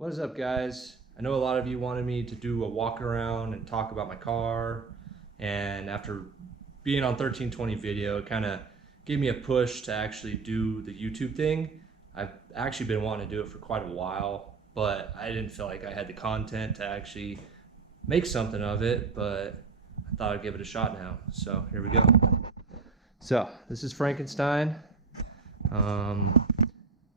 What is up, guys? I know a lot of you wanted me to do a walk around and talk about my car, and after being on 1320 video, it kind of gave me a push to actually do the YouTube thing. I've actually been wanting to do it for quite a while, but I didn't feel like I had the content to actually make something of it, but I thought I'd give it a shot now. So here we go. So this is Frankenstein.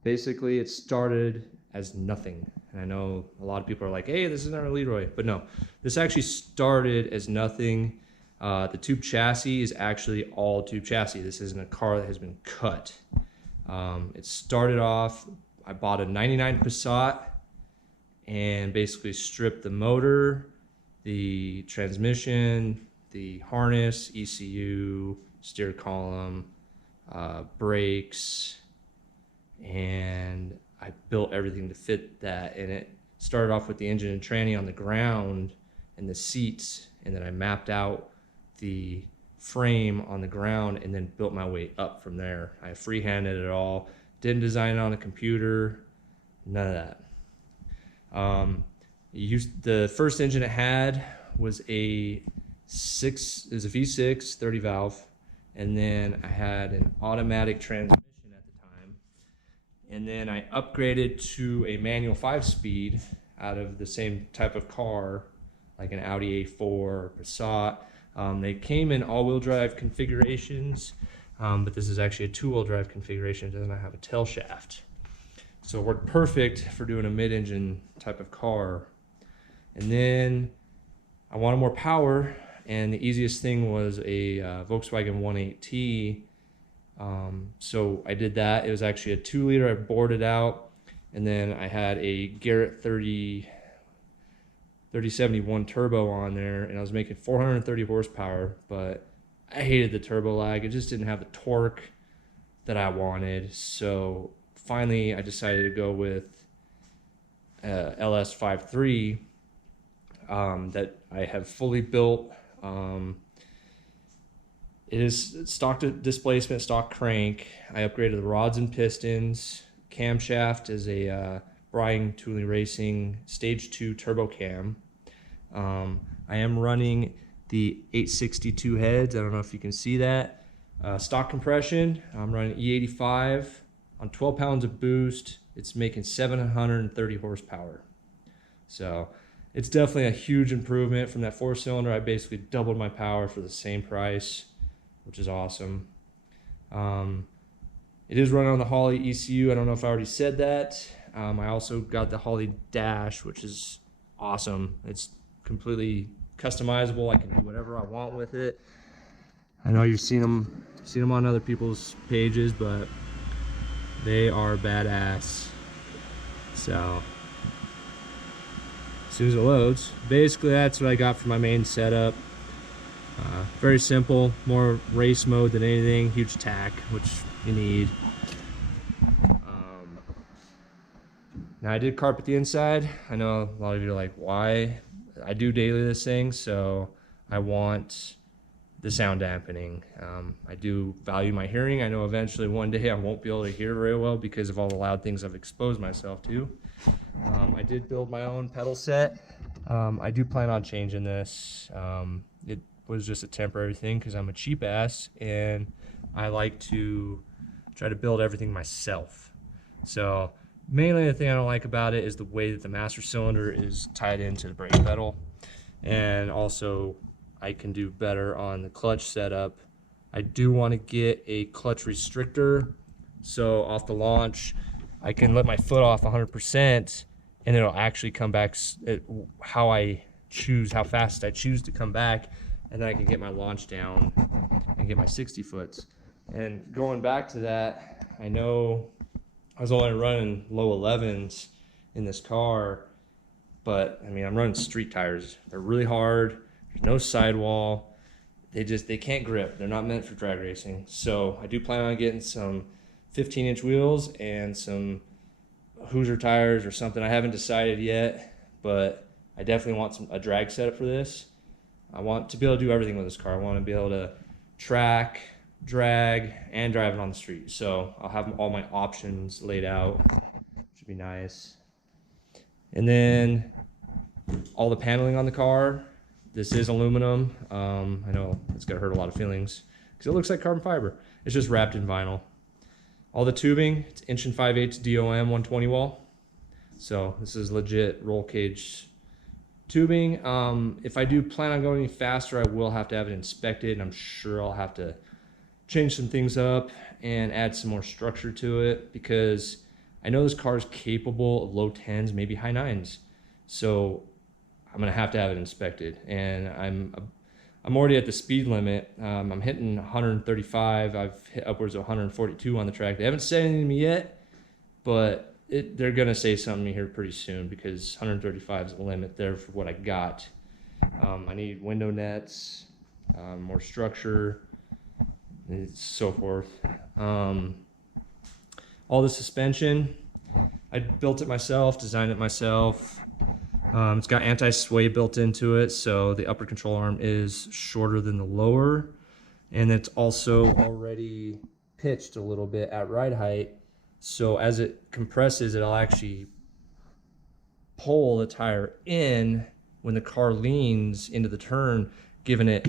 Basically it started as nothing. And I know a lot of people are like, hey, this isn't our Leroy. But no, this actually started as nothing. The tube chassis is actually all tube chassis. This isn't a car that has been cut. It started off, I bought a 99 Passat and basically stripped the motor, the transmission, the harness, ECU, steer column, brakes, and I built everything to fit that. And it started off with the engine and tranny on the ground and the seats, and then I mapped out the frame on the ground and then built my way up from there. I freehanded it all, didn't design it on a computer, none of that. The first engine it had was a V6 30 valve, and then I had an automatic transmission at the time, and then I upgraded to a manual 5-speed out of the same type of car, like an Audi A4 or Passat. They came in all-wheel drive configurations, but this is actually a 2-wheel drive configuration. It doesn't have a tail shaft, so it worked perfect for doing a mid-engine type of car. And then I wanted more power, and the easiest thing was a Volkswagen 1.8T. So I did that. It was actually a 2-liter. I bored it out, and then I had a Garrett 3071 turbo on there, and I was making 430 horsepower, but I hated the turbo lag. It just didn't have the torque that I wanted. So finally I decided to go with LS53 that I have fully built. It is stock displacement, stock crank. I upgraded the rods and pistons. Camshaft is a Brian Tooley Racing Stage 2 turbo cam. I am running the 862 heads. I don't know if you can see that. Stock compression, I'm running E85 on 12 pounds of boost. It's making 730 horsepower. So it's definitely a huge improvement from that 4-cylinder. I basically doubled my power for the same price, which is awesome. It is running on the Holley ECU. I don't know if I already said that. I also got the Holley dash, which is awesome. It's completely customizable. I can do whatever I want with it. I know you've seen them on other people's pages, but they are badass. So as soon as it loads, basically that's what I got for my main setup. Very simple, more race mode than anything. Huge tack, which you need. Now I did carpet the inside. I know a lot of you are like, why? I do daily this thing, so I want the sound dampening. I do value my hearing. I know eventually one day I won't be able to hear very well because of all the loud things I've exposed myself to. I did build my own pedal set. I do plan on changing this. It was just a temporary thing because I'm a cheap ass and I like to try to build everything myself. So mainly the thing I don't like about it is the way that the master cylinder is tied into the brake pedal, and also I can do better on the clutch setup. I do want to get a clutch restrictor, so off the launch I can let my foot off 100% and it'll actually come back how I choose, how fast I choose to come back, and then I can get my launch down and get my 60 foots. And going back to that, I know I was only running low 11s in this car, but I mean, I'm running street tires. They're really hard. There's no sidewall. They can't grip. They're not meant for drag racing. So I do plan on getting some 15-inch wheels and some Hoosier tires or something. I haven't decided yet, but I definitely want a drag setup for this. I want to be able to do everything with this car. I want to be able to track, drag, and drive it on the street. So I'll have all my options laid out. Should be nice. And then all the paneling on the car, this is aluminum. I know it's gonna hurt a lot of feelings because it looks like carbon fiber. It's just wrapped in vinyl. All the tubing, it's 1 5/8 DOM 120 wall. So this is legit roll cage tubing. If I do plan on going any faster, I will have to have it inspected, and I'm sure I'll have to change some things up and add some more structure to it, because I know this car is capable of low 10s, maybe high 9s. So I'm gonna have to have it inspected, and I'm already at the speed limit. I'm hitting 135. I've hit upwards of 142 on the track. They haven't said anything to me yet, but they're gonna say something to me here pretty soon, because 135 is the limit there for what I got. I need window nets, more structure, and so forth. All the suspension, I built it myself, designed it myself. It's got anti-sway built into it, so the upper control arm is shorter than the lower, and it's also already pitched a little bit at ride height, so as it compresses, it'll actually pull the tire in when the car leans into the turn, giving it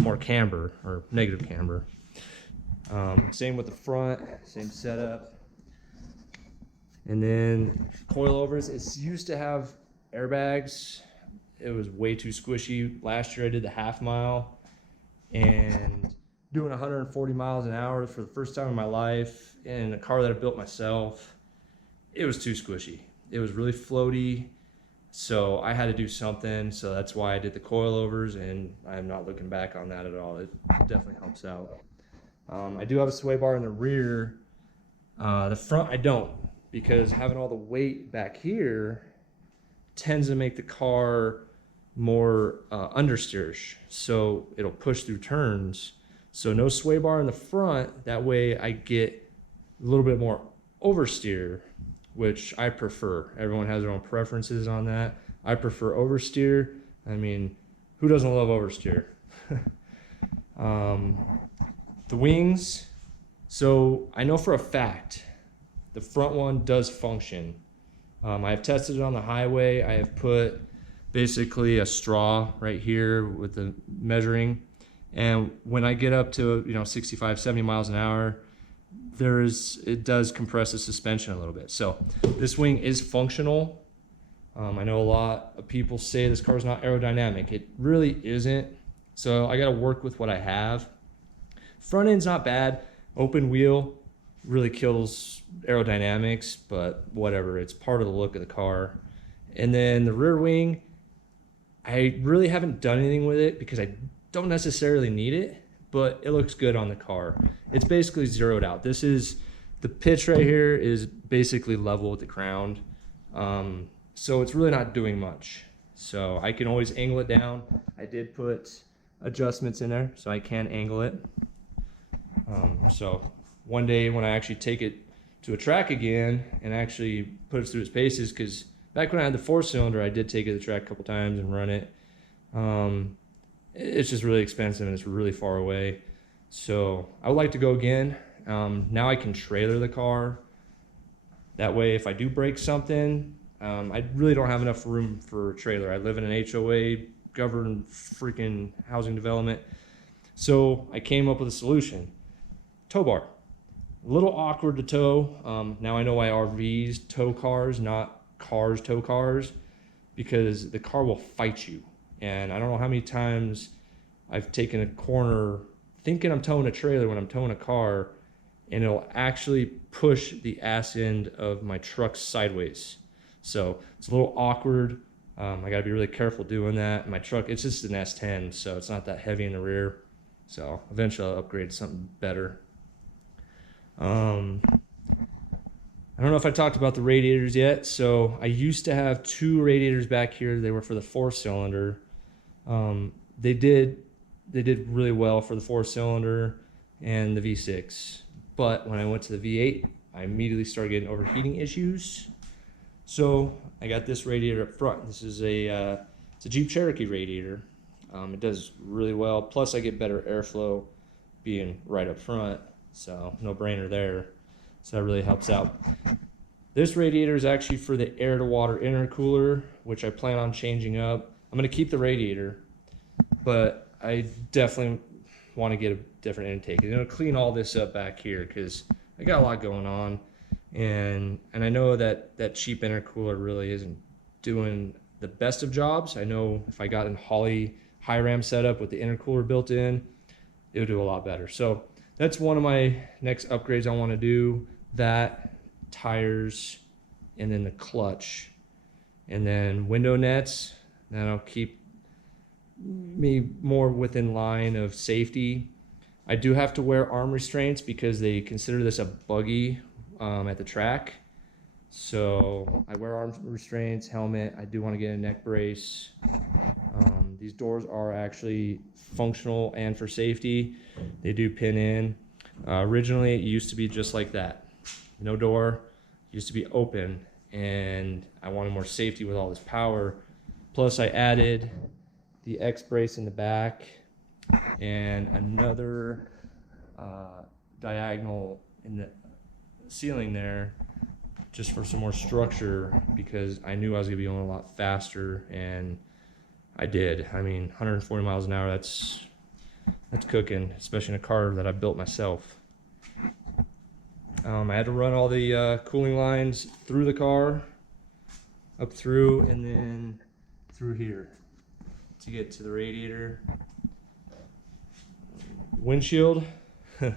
more camber, or negative camber. Same with the front, same setup. And then coilovers, it used to have airbags. It was way too squishy. Last year I did the half mile, and doing 140 miles an hour for the first time in my life in a car that I built myself, it was too squishy. It was really floaty, so I had to do something. So that's why I did the coilovers, and I'm not looking back on that at all. It definitely helps out. I do have a sway bar in the rear. The front I don't, because having all the weight back here tends to make the car more understeerish, so it'll push through turns. So no sway bar in the front, that way I get a little bit more oversteer, which I prefer. Everyone has their own preferences on that. I prefer oversteer. I mean, who doesn't love oversteer? The wings, so I know for a fact the front one does function. I have tested it on the highway. I have put basically a straw right here with the measuring, and when I get up to 65, 70 miles an hour, it does compress the suspension a little bit. So this wing is functional. I know a lot of people say this car's not aerodynamic. It really isn't. So I got to work with what I have. Front end's not bad. Open wheel really kills aerodynamics, but whatever. It's part of the look of the car. And then the rear wing, I really haven't done anything with it because I don't necessarily need it, but it looks good on the car. It's basically zeroed out. The pitch right here is basically level with the ground. So it's really not doing much. So I can always angle it down. I did put adjustments in there so I can angle it. So one day when I actually take it to a track again and actually put it through its paces, because back when I had the 4-cylinder, I did take it to the track a couple times and run it. It's just really expensive and it's really far away. So I would like to go again. Now I can trailer the car. That way, if I do break something, I really don't have enough room for a trailer. I live in an HOA governed freaking housing development. So I came up with a solution. Tow bar. A little awkward to tow. Now I know why RVs tow cars, not cars tow cars, because the car will fight you. And I don't know how many times I've taken a corner thinking I'm towing a trailer when I'm towing a car, and it'll actually push the ass end of my truck sideways. So it's a little awkward. I gotta be really careful doing that. My truck, it's just an S10, so it's not that heavy in the rear. So eventually I'll upgrade to something better. I don't know if I talked about the radiators yet. So I used to have 2 radiators back here. They were for the 4-cylinder. They did really well for the 4-cylinder and the V6. But when I went to the V8, I immediately started getting overheating issues. So I got this radiator up front. This is it's a Jeep Cherokee radiator. It does really well. Plus I get better airflow being right up front. So no brainer there. So that really helps out. This radiator is actually for the air to water intercooler, which I plan on changing up. I'm gonna keep the radiator, but I definitely want to get a different intake. I'm gonna clean all this up back here because I got a lot going on, and I know that that cheap intercooler really isn't doing the best of jobs. I know if I got an Holley high ram setup with the intercooler built in, it would do a lot better. So that's one of my next upgrades I want to do. That, tires, and then the clutch, and then window nets. That'll keep me more within line of safety. I do have to wear arm restraints because they consider this a buggy at the track. So I wear arm restraints, helmet. I do want to get a neck brace. These doors are actually functional and for safety. They do pin in. Originally, it used to be just like that. No door, it used to be open, and I wanted more safety with all this power. Plus, I added the X brace in the back and another diagonal in the ceiling there, just for some more structure, because I knew I was gonna be going a lot faster, and I did. I mean, 140 miles an hour, that's cooking, especially in a car that I built myself. I had to run all the cooling lines through the car, up through, and then through here to get to the radiator. Windshield. I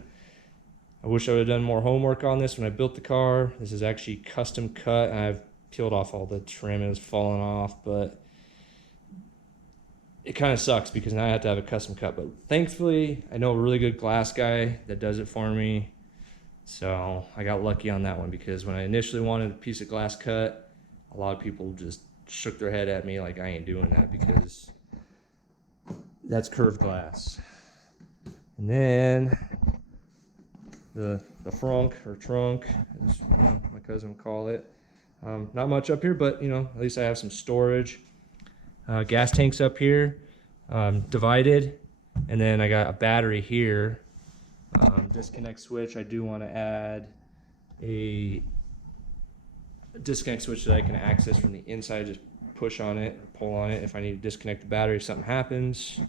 wish I would have done more homework on this when I built the car. This is actually custom cut, and I've peeled off all the trim. It was falling off, but it kind of sucks because now I have to have a custom cut. But thankfully, I know a really good glass guy that does it for me. So I got lucky on that one, because when I initially wanted a piece of glass cut, a lot of people just shook their head at me like I ain't doing that because that's curved glass. And then the frunk or trunk, as my cousin would call it. Not much up here, but at least I have some storage. Gas tanks up here, divided, and then I got a battery here. Disconnect switch. I do want to add a disconnect switch that I can access from the inside. Just push on it or pull on it if I need to disconnect the battery if something happens.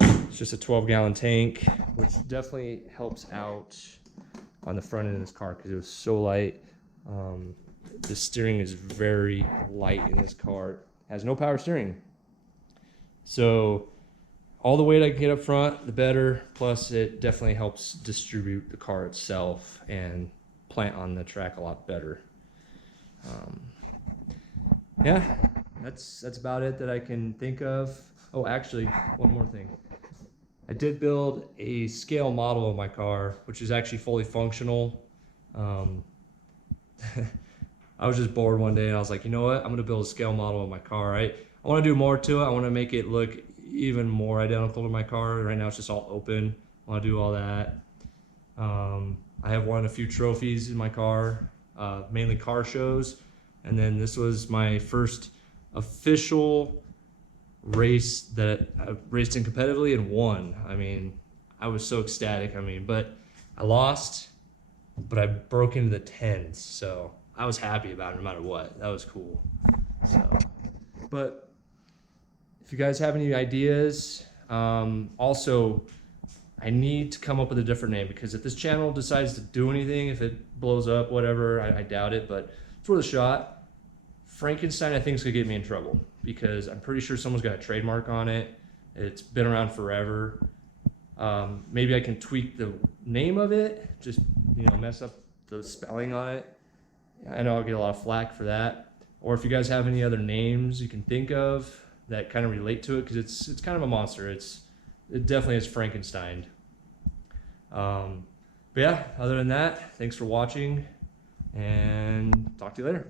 It's just a 12-gallon tank, which definitely helps out on the front end of this car because it was so light. The steering is very light in this car. It has no power steering. So all the weight I can get up front, the better. Plus, it definitely helps distribute the car itself and plant on the track a lot better. Yeah, that's about it that I can think of. Oh, actually, one more thing. I did build a scale model of my car, which is actually fully functional. I was just bored one day and I was like, you know what? I'm gonna build a scale model of my car. I want to do more to it. I want to make it look even more identical to my car. Right now it's just all open. I want to do all that. I have won a few trophies in my car, mainly car shows. And then this was my first official race that I raced in competitively and won. I mean, I was so ecstatic. But I lost, but I broke into the tens. So I was happy about it no matter what. That was cool. So, but if you guys have any ideas, also, I need to come up with a different name, because if this channel decides to do anything, if it blows up, whatever, I doubt it, but it's worth a shot. Frankenstein, I think, is gonna get me in trouble because I'm pretty sure someone's got a trademark on it. It's been around forever. Maybe I can tweak the name of it, just mess up the spelling on it. I know I'll get a lot of flack for that. Or if you guys have any other names you can think of that kind of relate to it, because it's kind of a monster. It definitely is Frankenstein. But yeah, other than that, thanks for watching, and talk to you later.